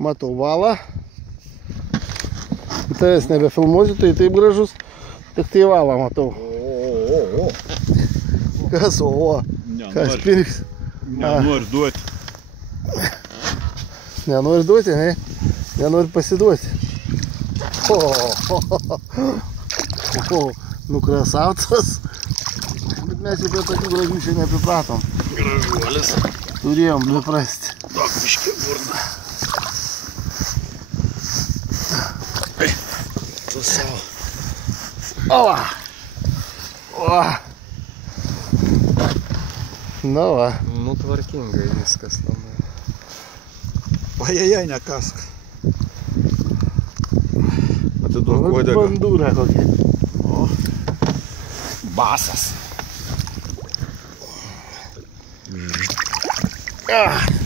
Matau valą. Tavęs nebefilmuosiu, tai taip gražus. Tik tai valą matau. Kas o? Kas pirks? Nenori duoti. Nenori duoti, ne? Nenori pasiduoti. Nu krasautas. Bet mes jau prie tokių gražių čia nepripratom. Gražuolis. Turėjom priprasti. Tok biškį burną. Tu savo. Ola! O! Na va. Nu tvarkingai viskas labai. Ajajai, nekask. Atiduok uodegą. Bandūra kokia. O. Basas. Ah!